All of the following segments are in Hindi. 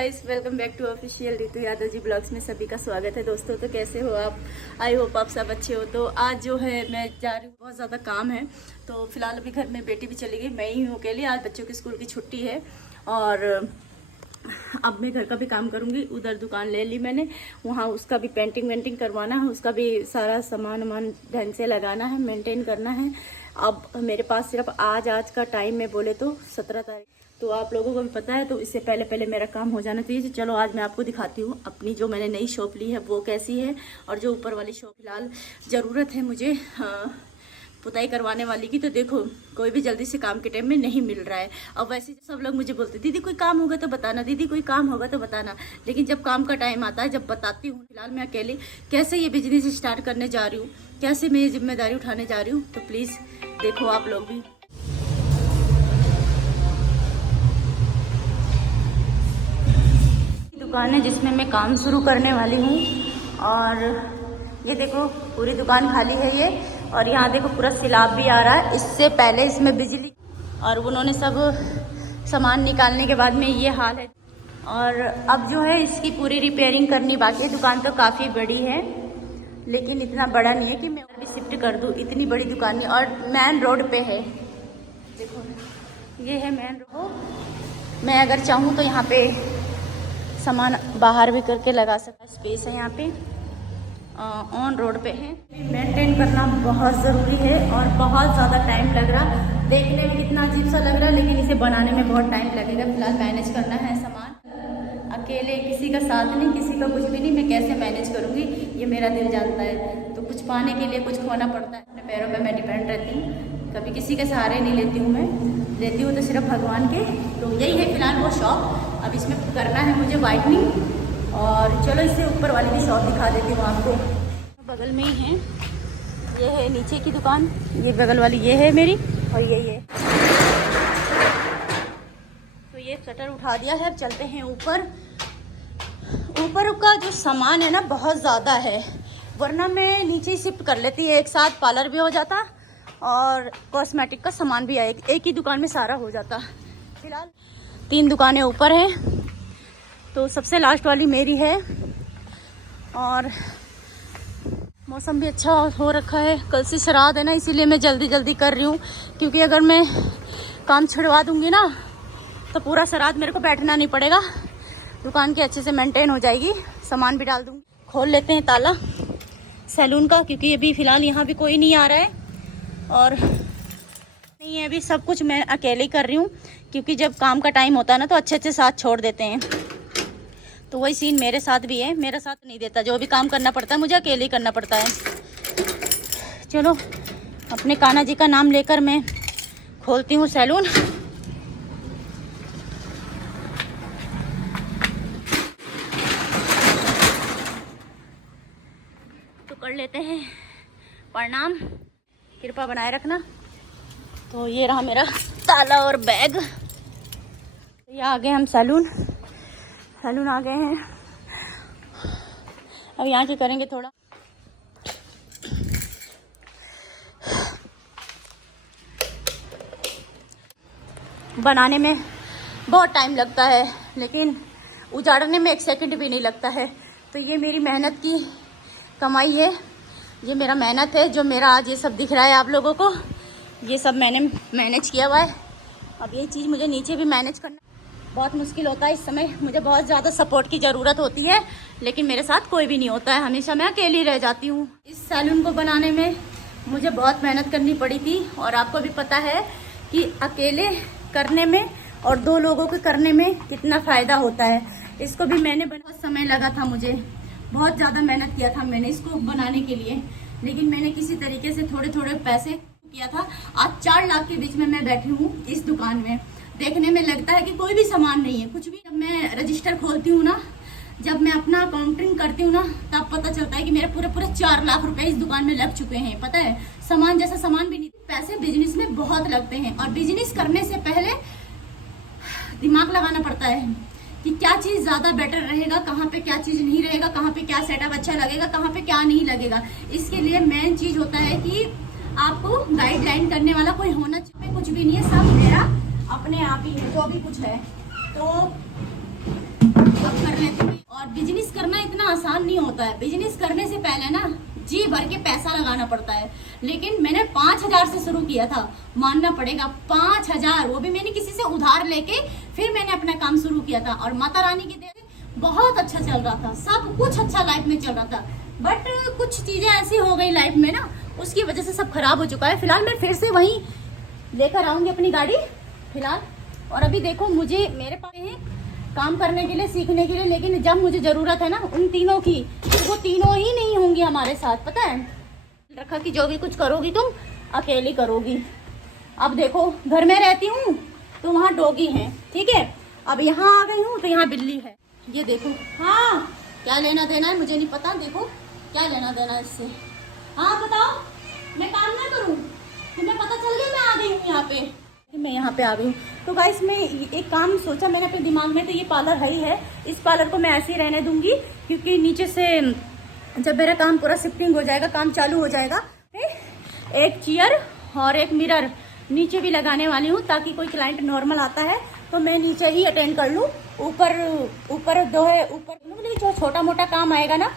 Guys, welcome back to official Ritu Yadav ji blogs में सभी का स्वागत है। दोस्तों तो कैसे हो आप? आई होप आप सब अच्छे हो। तो आज जो है मैं जा रही हूँ, बहुत ज़्यादा काम है। तो फिलहाल अभी घर में बेटी भी चली गई, मैं ही हूँ अकेली। आज बच्चों की स्कूल की छुट्टी है और अब मैं घर का भी काम करूँगी। उधर दुकान ले ली मैंने, वहाँ उसका भी पेंटिंग वेंटिंग करवाना है, उसका भी सारा सामान वामान ढंग से लगाना है, मेंटेन करना है। अब मेरे पास सिर्फ आज का टाइम में बोले तो 17 तारीख, तो आप लोगों को भी पता है, तो इससे पहले मेरा काम हो जाना चाहिए। तो चलो आज मैं आपको दिखाती हूँ अपनी जो मैंने नई शॉप ली है वो कैसी है, और जो ऊपर वाली शॉप फिलहाल ज़रूरत है मुझे पुताई करवाने वाली की। तो देखो कोई भी जल्दी से काम के टाइम में नहीं मिल रहा है। अब वैसे सब लोग मुझे बोलते दीदी कोई काम होगा तो बताना, दीदी कोई काम होगा तो बताना, लेकिन जब काम का टाइम आता है जब बताती हूँ। फिलहाल मैं अकेले कैसे ये बिजनेस स्टार्ट करने जा रही हूँ, कैसे मैं ये जिम्मेदारी उठाने जा रही हूँ, तो प्लीज़ देखो आप लोग भी। दुकान है जिसमें मैं काम शुरू करने वाली हूँ, और ये देखो पूरी दुकान खाली है ये, और यहाँ देखो पूरा सिलाब भी आ रहा है। इससे पहले इसमें बिजली और उन्होंने सब सामान निकालने के बाद में ये हाल है। और अब जो है इसकी पूरी रिपेयरिंग करनी बाकी है। दुकान तो काफ़ी बड़ी है लेकिन इतना बड़ा नहीं है कि मैं और भी शिफ्ट कर दूँ, इतनी बड़ी दुकान नहीं। और मेन रोड पे है, देखो ये है मेन रोड। मैं अगर चाहूँ तो यहाँ पे सामान बाहर भी करके लगा सकता, स्पेस है यहाँ पे, ऑन रोड पे है। मेंटेन करना बहुत ज़रूरी है और बहुत ज़्यादा टाइम लग रहा। देखने में कितना अजीब सा लग रहा है लेकिन इसे बनाने में बहुत टाइम लगेगा। फिलहाल मैनेज करना है सामान अकेले, किसी का साथ नहीं, किसी का कुछ भी नहीं। मैं कैसे मैनेज करूँगी ये मेरा दिल जानता है। तो कुछ पाने के लिए कुछ खोना पड़ता है, अपने पैरों पर मैं डिपेंड रहती हूँ, कभी किसी के सहारे नहीं लेती हूँ। मैं लेती हूँ तो सिर्फ भगवान के। तो यही है फिलहाल वो शॉप। अब इसमें करना है मुझे वाइटनिंग, और चलो इससे ऊपर वाली भी शॉप दिखा देती हूँ आपको। बगल में ही है, ये है नीचे की दुकान, ये बगल वाली ये है मेरी, और ये तो ये शटर उठा दिया है। अब चलते हैं ऊपर। ऊपर का जो सामान है ना बहुत ज़्यादा है, वरना मैं नीचे ही शिफ्ट कर लेती है, एक साथ पार्लर भी हो जाता और कॉस्मेटिक का सामान भी है, एक ही दुकान में सारा हो जाता। फिलहाल 3 दुकानें ऊपर हैं, तो सबसे लास्ट वाली मेरी है। और मौसम भी अच्छा हो रखा है, कल से श्राद्ध है ना, इसीलिए मैं जल्दी कर रही हूँ, क्योंकि अगर मैं काम छुड़वा दूँगी ना तो पूरा श्राद्ध मेरे को बैठना नहीं पड़ेगा, दुकान की अच्छे से मेंटेन हो जाएगी। सामान भी डाल दूँगी। खोल लेते हैं ताला सैलून का, क्योंकि अभी फ़िलहाल यहाँ भी कोई नहीं आ रहा है और नहीं है अभी, सब कुछ मैं अकेले ही कर रही हूँ, क्योंकि जब काम का टाइम होता है ना तो अच्छे साथ छोड़ देते हैं। तो वही सीन मेरे साथ भी है, मेरा साथ नहीं देता। जो भी काम करना पड़ता है मुझे अकेले ही करना पड़ता है। चलो अपने कान्हा जी का नाम लेकर मैं खोलती हूँ सैलून। तो कर लेते हैं प्रणाम, कृपा बनाए रखना। तो ये रहा मेरा ताला और बैग। तो ये आ गए हम सैलून आ गए हैं। अब यहाँ से करेंगे थोड़ा बनाने में बहुत टाइम लगता है, लेकिन उजाड़ने में 1 सेकंड भी नहीं लगता है। तो ये मेरी मेहनत की कमाई है, ये मेरा मेहनत है। जो मेरा आज ये सब दिख रहा है आप लोगों को, ये सब मैंने मैनेज किया हुआ है। अब ये चीज़ मुझे नीचे भी मैनेज करना बहुत मुश्किल होता है। इस समय मुझे बहुत ज़्यादा सपोर्ट की ज़रूरत होती है, लेकिन मेरे साथ कोई भी नहीं होता है, हमेशा मैं अकेली रह जाती हूँ। इस सैलून को बनाने में मुझे बहुत मेहनत करनी पड़ी थी, और आपको भी पता है कि अकेले करने में और 2 लोगों के करने में कितना फ़ायदा होता है। इसको भी मैंने बहुत समय लगा था, मुझे बहुत ज़्यादा मेहनत किया था मैंने इसको बनाने के लिए, लेकिन मैंने किसी तरीके से थोड़े पैसे किया था। आज 4 लाख के बीच में मैं बैठी हूँ इस दुकान में। देखने में लगता है कि कोई भी सामान नहीं है, कुछ भी। जब मैं रजिस्टर खोलती हूँ ना, जब मैं अपना काउंटिंग करती हूँ ना, तब पता चलता है कि मेरे पूरे 4 लाख रुपए इस दुकान में लग चुके हैं। पता है, सामान जैसा सामान भी नहीं। पैसे बिजनेस में बहुत लगते हैं, और बिजनेस करने से पहले दिमाग लगाना पड़ता है कि क्या चीज़ ज़्यादा बेटर रहेगा, कहाँ पे क्या चीज़ नहीं रहेगा, कहाँ पे क्या सेटअप अच्छा लगेगा, कहाँ पे क्या नहीं लगेगा। इसके लिए मेन चीज़ होता है कि आपको गाइडलाइन करने वाला कोई होना चाहिए। कुछ भी नहीं है, सब मेरा अपने आप ही है जो भी कुछ है। तो आसान नहीं होता है। बिजनेस करने से पहले ना जी भर के पैसा लगाना पड़ता है, लेकिन मैंने 5,000 से शुरू किया था, मानना पड़ेगा 5,000, वो भी मैंने किसी से उधार लेके फिर मैंने अपना काम शुरू किया था। और माता रानी की दया से बहुत अच्छा चल रहा था, सब कुछ अच्छा लाइफ में चल रहा था। बट कुछ चीजें ऐसी हो गई लाइफ में ना, उसकी वजह से सब खराब हो चुका है। फिलहाल मैं फिर से वहीं लेकर आऊंगी अपनी गाड़ी फिलहाल। और अभी देखो मुझे मेरे पास है काम करने के लिए, सीखने के लिए, लेकिन जब मुझे जरूरत है ना उन तीनों की, तो वो तीनों ही नहीं होंगी हमारे साथ, पता है। रखा कि जो भी कुछ करोगी तुम अकेली करोगी। अब देखो घर में रहती हूँ तो वहाँ डॉगी है, ठीक है। अब यहाँ आ गई हूँ तो यहाँ बिल्ली है, ये देखो। हाँ क्या लेना देना है मुझे नहीं पता, देखो क्या लेना देना है इससे। हाँ बताओ, मैं काम ना करूँ? तुम्हें पता चल गया मैं आ गई हूँ यहाँ पे, मैं यहाँ पे आ गई हूँ। तो गाइस मैं एक काम सोचा मैंने अपने दिमाग में, तो ये पार्लर है ही है, इस पार्लर को मैं ऐसे ही रहने दूंगी, क्योंकि नीचे से जब मेरा काम पूरा शिफ्टिंग हो जाएगा, काम चालू हो जाएगा, एक चेयर और एक मिरर नीचे भी लगाने वाली हूँ, ताकि कोई क्लाइंट नॉर्मल आता है तो मैं नीचे ही अटेंड कर लूँ। ऊपर जो है ऊपर जो छोटा मोटा काम आएगा ना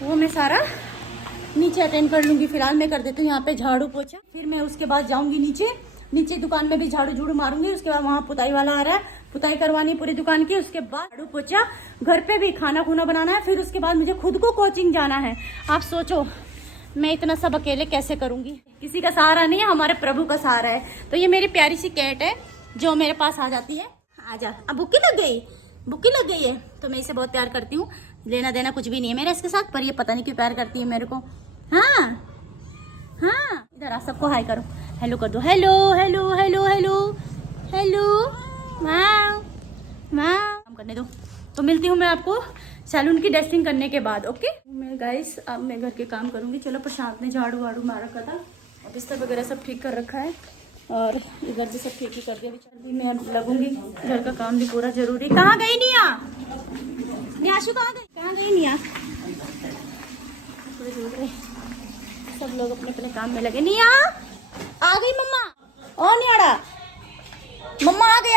वो मैं सारा नीचे अटेंड कर लूँगी। फिलहाल मैं कर देती हूँ यहाँ पे झाड़ू पोछा, फिर मैं उसके बाद जाऊँगी नीचे दुकान में भी झाड़ू झूड़ू मारूंगी। उसके बाद वहाँ पुताई वाला आ रहा है, पुताई करवानी पूरी दुकान की। उसके बाद झाड़ू पोछा, घर पे भी खाना खुना बनाना है। फिर उसके बाद मुझे खुद को कोचिंग जाना है। आप सोचो मैं इतना सब अकेले कैसे करूंगी, किसी का सहारा नहीं है, हमारे प्रभु का सहारा है। तो ये मेरी प्यारी सी कैट है जो मेरे पास आ जाती है। आजा, अब भूखी लग गई है, तो मैं इसे बहुत प्यार करती हूँ। लेना देना कुछ भी नहीं है मेरा इसके साथ, पर ये पता नहीं क्यों प्यार करती है मेरे को। हाँ इधर आ, सबको हाय करो, हेलो कर दो, hello hello hello hello hello माँ काम करने दो। तो मिलती हूँ मैं आपको सैलून की डस्टिंग करने के बाद, ओके। मैं गाइस अब मैं घर के काम करूँगी। चलो प्रशांत ने झाड़ू वाड़ू मार रखा था और बिस्तर वगैरह सब ठीक कर रखा है, और इधर भी सब ठीक ही कर दिया। जल्दी मैं अब लगूंगी, घर का काम भी पूरा जरूरी। कहाँ गई निया? नियाशु कहाँ गई निया? सब लोग अपने अपने काम में लगे। निया आ गई मम्मा, और नियाड़ा मम्मा आ गई,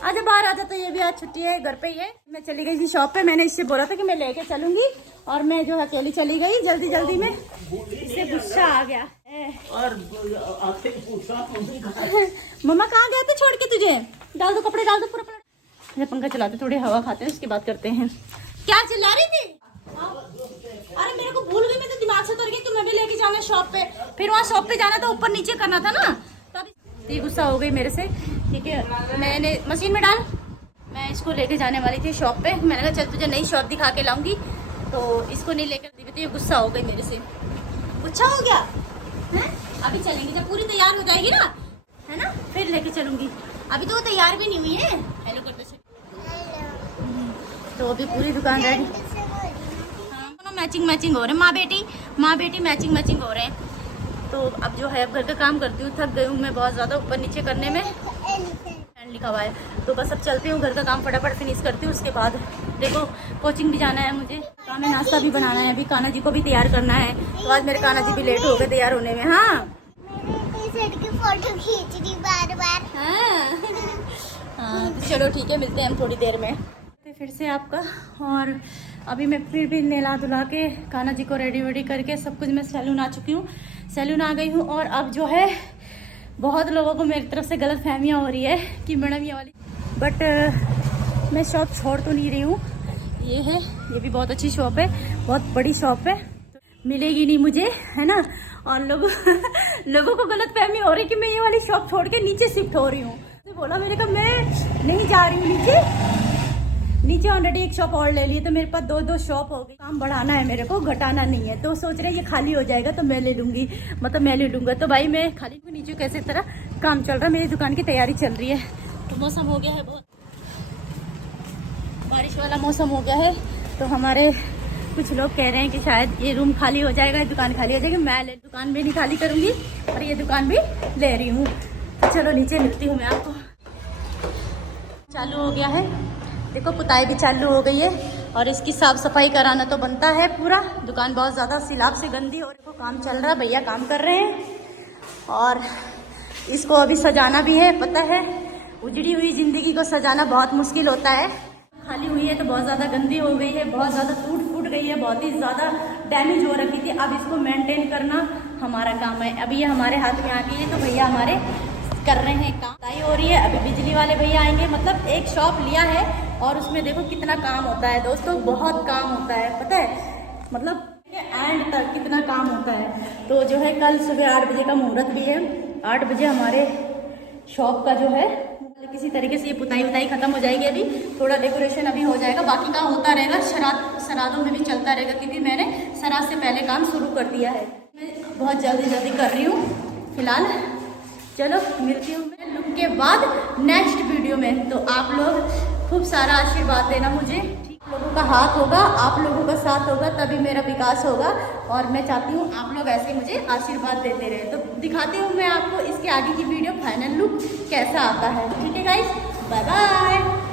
आजा बाहर आजा। तो ये भी आज छुट्टी है, घर पे ही है। मैं चली गई थी शॉप पे, मैंने इससे बोला था कि मैं लेके चलूंगी, और मैं जो अकेली चली गई जल्दी में, इससे गुस्सा आ गया। और मम्मा कहाँ गए थे छोड़ के तुझे? डाल दो कपड़े, डाल दो पूरा पलट। पंखा चलाते, थोड़ी हवा खाते हैं, उसके बाद करते हैं। क्या चिल्ला रही थी? अरे मेरे को भूल गई, मैं तो दिमाग से उतर गई। तुम्हें भी लेके जाना शॉप पे, फिर वहाँ शॉप पे जाना था, ऊपर नीचे करना था ना, तब ये गुस्सा हो गई मेरे से। ठीक है, मैंने मशीन में डाल, मैं इसको लेके जाने वाली थी शॉप पे। मैंने कहा चल तुझे नई शॉप दिखा के लाऊंगी, तो इसको नहीं लेकर दी, तो ये गुस्सा हो गई मेरे से। गुस्सा हो गया है? अभी चलेंगे जब पूरी तैयार हो जाएगी ना, है ना, फिर लेके चलूंगी। अभी तो वो तैयार भी नहीं हुई है। हेलो करते से, तो अभी पूरी दुकान रेडी। मैचिंग हो रहे हैं, माँ बेटी मैचिंग हो रहे हैं। तो अब जो है अब घर का काम करती हूँ, थक गई हूँ मैं बहुत ज़्यादा ऊपर नीचे करने में। एंड लिखा हुआ है, तो बस अब चलती हूँ, घर का काम फटाफट फिनिश करती हूँ। उसके बाद देखो कोचिंग भी जाना है मुझे, काम है, नाश्ता भी बनाना है, अभी कान्हा जी को भी तैयार करना है। तो आज मेरे कान्हा जी भी लेट हो गए तैयार होने में। हाँ फोटो खींच रही बार। हाँ तो चलो ठीक है, मिलते हैं हम थोड़ी देर में फिर से आपका। और अभी मैं फिर भी नहला धुला के कान्हा जी को रेडी वेडी करके सब कुछ मैं सैलून आ चुकी हूँ, सैलून आ गई हूँ। और अब जो है बहुत लोगों को मेरी तरफ से गलत फहमियाँ हो रही है कि मैडम ये वाली, बट मैं शॉप छोड़ तो नहीं रही हूँ। ये है, ये भी बहुत अच्छी शॉप है, बहुत बड़ी शॉप है, मिलेगी नहीं मुझे, है ना। और लोगों को गलत फहमी हो रही कि मैं ये वाली शॉप छोड़ के नीचे शिफ्ट हो रही हूँ। तो बोला मैंने कहा मैं नहीं जा रही हूँ नीचे ऑलरेडी एक शॉप और ले ली, तो मेरे पास दो शॉप हो गई। काम बढ़ाना है मेरे को, घटाना नहीं है। तो सोच रहे ये खाली हो जाएगा तो मैं ले लूंगी, मतलब मैं ले लूंगा। तो भाई मैं खाली नीचे कैसे तरह काम चल रहा है, मेरी दुकान की तैयारी चल रही है। तो मौसम हो गया है, बहुत बारिश वाला मौसम हो गया है। तो हमारे कुछ लोग कह रहे हैं कि शायद ये रूम खाली हो जाएगा, दुकान खाली हो जाएगी। मैं दुकान भी नहीं खाली करूंगी और ये दुकान भी ले रही हूँ। तो चलो नीचे मिलती हूँ मैं आपको। चालू हो गया है, देखो पुताई भी चालू हो गई है, और इसकी साफ सफाई कराना तो बनता है पूरा। दुकान बहुत ज़्यादा सिलाब से गंदी, और देखो काम चल रहा है, भैया काम कर रहे हैं। और इसको अभी सजाना भी है, पता है उजड़ी हुई ज़िंदगी को सजाना बहुत मुश्किल होता है। खाली हुई है तो बहुत ज़्यादा गंदी हो गई है, बहुत ज़्यादा टूट गई है, बहुत ही ज़्यादा डैमेज हो रखी थी। अब इसको मेंटेन करना हमारा काम है। अभी ये हमारे हाथ में आ गई है तो भैया हमारे कर रहे हैं काम, ताई हो रही है। अभी बिजली वाले भैया आएंगे, मतलब एक शॉप लिया है और उसमें देखो कितना काम होता है दोस्तों, बहुत काम होता है, पता है, मतलब एंड तक कितना काम होता है। तो जो है कल सुबह 8 बजे का मुहूर्त भी है। 8 बजे हमारे शॉप का जो है किसी तरीके से ये पुताई उताई खत्म हो जाएगी। अभी थोड़ा डेकोरेशन अभी हो जाएगा, बाकी काम होता रहेगा, श्राद्धों में भी चलता रहेगा, क्योंकि मैंने श्राद्ध से पहले काम शुरू कर दिया है। मैं बहुत जल्दी कर रही हूँ फिलहाल। चलो मिलती हूँ मैं लुक के बाद नेक्स्ट वीडियो में। तो आप लोग खूब सारा आशीर्वाद देना मुझे, आप लोगों का हाथ होगा, आप लोगों का साथ होगा, तभी मेरा विकास होगा। और मैं चाहती हूँ आप लोग ऐसे मुझे आशीर्वाद देते रहे। तो दिखाती हूँ मैं आपको इसके आगे की वीडियो फाइनल लुक कैसा आता है। ठीक है गाइस, बाय बाय।